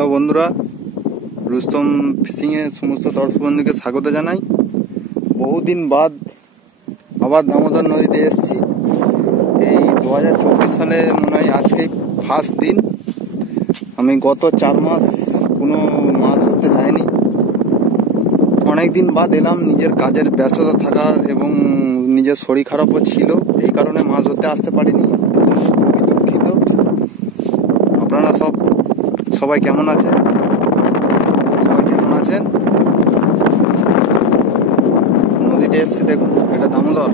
হ্যালো বন্ধুরা, রুস্তম ফিশিংয়ে সমস্ত দর্শক বন্ধুকে স্বাগত জানাই। বহুদিন বাদ আবার দামোদর নদীতে এসেছি। এই 2024 সালে মনে হয় আজকেই ফার্স্ট দিন। আমি গত 4 মাস কোনো মাছ ধরতে যাইনি। অনেক দিন বাদ এলাম, নিজের কাজের ব্যস্ততা থাকার এবং নিজের শরীর খারাপও ছিল, এই কারণে মাছ ধরতে আসতে পারিনি। দুঃখিত। আপনারা সবাই কেমন আছেন? নদীতে এসছি, দেখুন এটা দামোদর।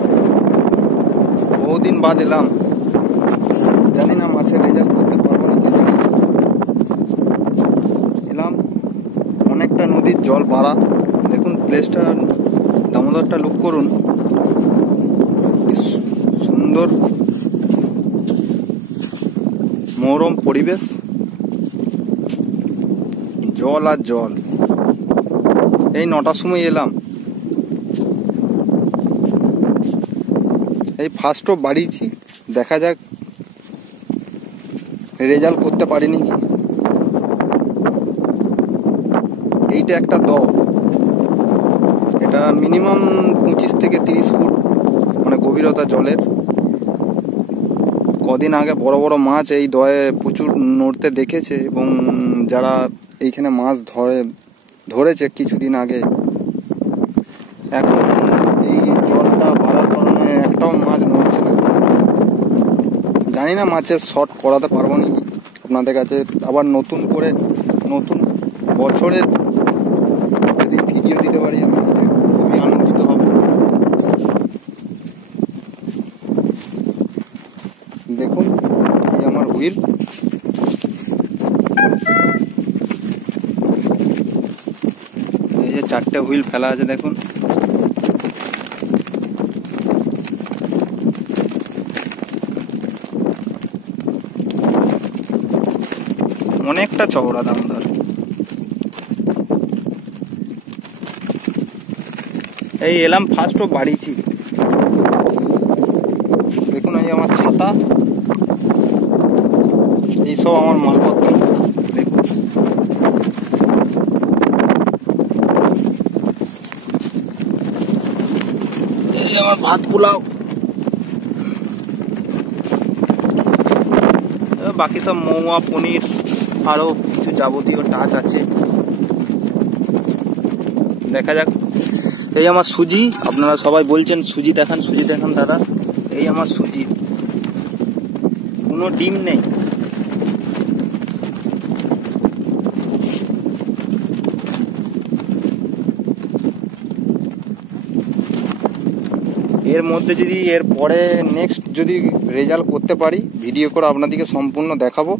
বহুদিন বাদ এলাম, জানি না মাছের রেজাল্ট করতে পারবো না। এলাম, অনেকটা নদীর জল বাড়া। দেখুন প্লেসটা, দামোদরটা লুক করুন, সুন্দর মনোরম পরিবেশ, জল আর জল। এই 9টার সময় এলাম, এই ফার্স্টও বাড়িয়েছি। দেখা যাক রেজাল্ট করতে পারিনি কি। এইটা একটা এটা মিনিমাম 25 থেকে 30 ফুট মানে গভীরতা জলের। কদিন আগে বড় বড় মাছ এই দয়ে প্রচুর নড়তে দেখেছে, এবং যারা এইখানে মাছ ধরেছে কিছুদিন আগে, এখন এই জলটা বাড়ার কারণে একটাও মাছ নড়ছে না। জানি না মাছের শট করাতে পারবো নাকি আপনাদের কাছে। আবার নতুন বছরে যদি ভিডিও দিতে পারি আমি খুবই আনন্দিত হব। দেখুন এই আমার হুইল, এই যে 4টে হুইল ফেলা আছে দেখুন। অনেকটা চওড়া দামোদর। এই এলাম, ফার্স্টও বাড়িয়েছি। দেখুন এই আমার ছাতা, এইসব আমার মালপত্র। দেখুন এই আমার ভাত পোলাও, বাকি সব মৌয়া, পনির, আরো কিছু যাবতীয় টাচ আছে। দেখা যাক। এই আমার সুজি, আপনারা সবাই বলছেন সুজি দেখান দাদা। এই আমার সুজি, কোনো ডিম নেই। এর মধ্যে যদি এর পরে নেক্সট যদি রেজাল্ট করতে পারি, ভিডিও করে আপনাদেরকে সম্পূর্ণ দেখাবো।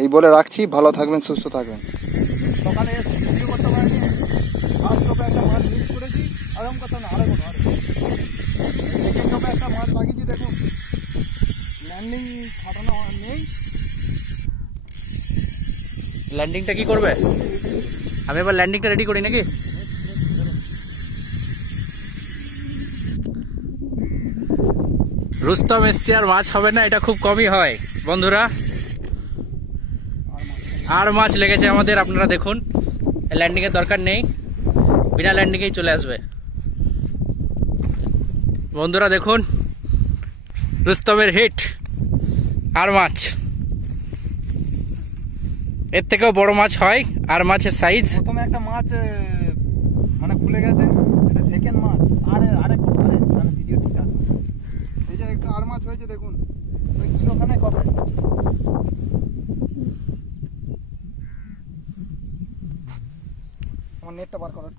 এই বলে রাখছি, ভালো থাকবেন, সুস্থ থাকবেন। সকালে ভিডিও করতে পারিনি, একটা মাছ মিস করেছি। আরাম কথা না, আরেক একটা মাছ লাগিয়েছি। দেখুন ল্যান্ডিং ফাটানো নেই। ল্যান্ডিংটা কি করবে? আমি এবার ল্যান্ডিংটা রেডি করি নাকি? রুস্তম এসছে, আর মাছ হবে না এটা খুব কমই হয় বন্ধুরা। আর মাছ লেগেছে আমাদের, আপনারা দেখুন। ল্যান্ডিং এর দরকার নেই, বিনা ল্যান্ডিংয়েই চলে আসবে বন্ধুরা। দেখুন রুস্তমের হিট, আর মাছ। এর থেকেও বড় মাছ হয়, আর মাছের সাইজ। প্রথমে একটা মাছ মানে খুলে গেছে, এটা সেকেন্ড মাছ। আরে ভিডিও ঠিক আছে। এই যে একটা আর মাছ হয়েছে, দেখুন ওই কিলোখানে কবে। আমার নেটটা বার করো।